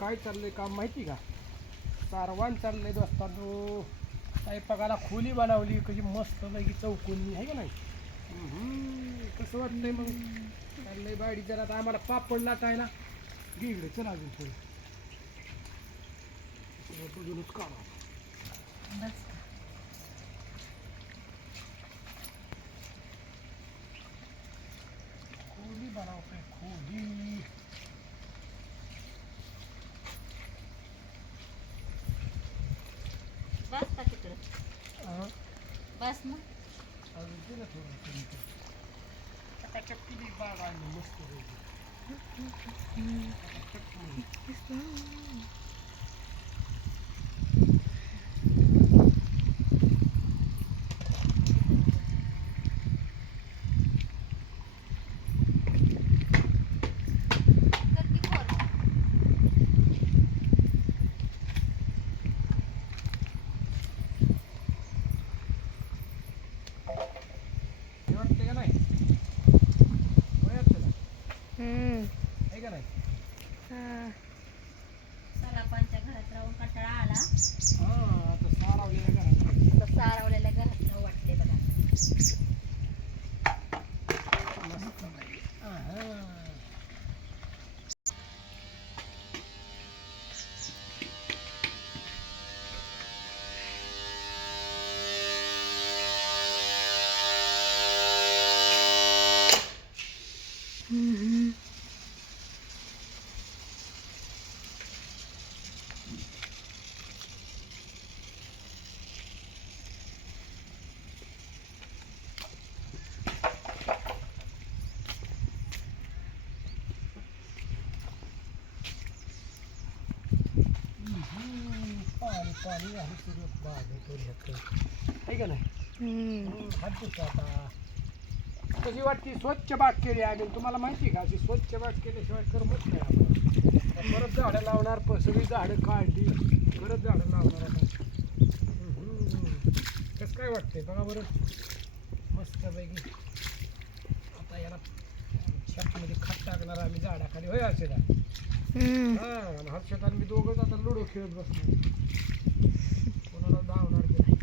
काय चाललंय काम माहिती का? सारवान चाललंय दोस्तांनो. स्वयंपाकाला खोली बनवली कशी मस्त पैकी चौकोनी आहे का नाही? कसं वाटतंय मग? चाललंय बाडी जरा आता आम्हाला पापड लाटायला. घे इकडे चला अजून थोडं. बघूनच काढा बस खोली बनवतोय खोली बस का तिकडं हा, बस आणली मस्त पैकी. चकाचक म्हणून. कर की खोल. हे वाटतंय का नाही होय वाटतं का? आहे का नाही सरापांच्या घरात राहून कंटाळा आला. पाणी पाणी आहे सुरू बागे करू आहे का नाही हात आता कशी वाटते स्वच्छ बाग केली आम्ही तुम्हाला माहिती आहे का अशी स्वच्छ बाग केल्याशिवाय करमत नाही आम्हाला परत झाडं लावणार प- सगळी झाडं काढली परत झाडं लावणार आता हम्म. कसं काय वाटते बघा बरं मस्तपैकी छातमध्ये खत टाकणार आम्ही झाडाखाली. होय असे हा आणि हर्षद आणि मी दोघंच आता लुडो खेळत बसणार. कोणाला धावणार की नाही.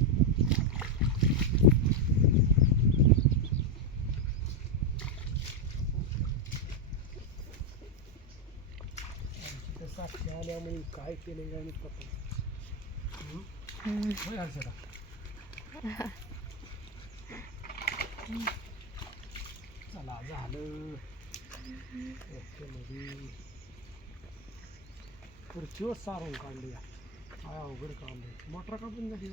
आमची तर साक्षी आल्यामुळे काय केलं आणि पप्पा होय हर्षदा चला झालं. खुर्चीवर सारून काढली काय अवघड काम आहे. मोटर कापून झाली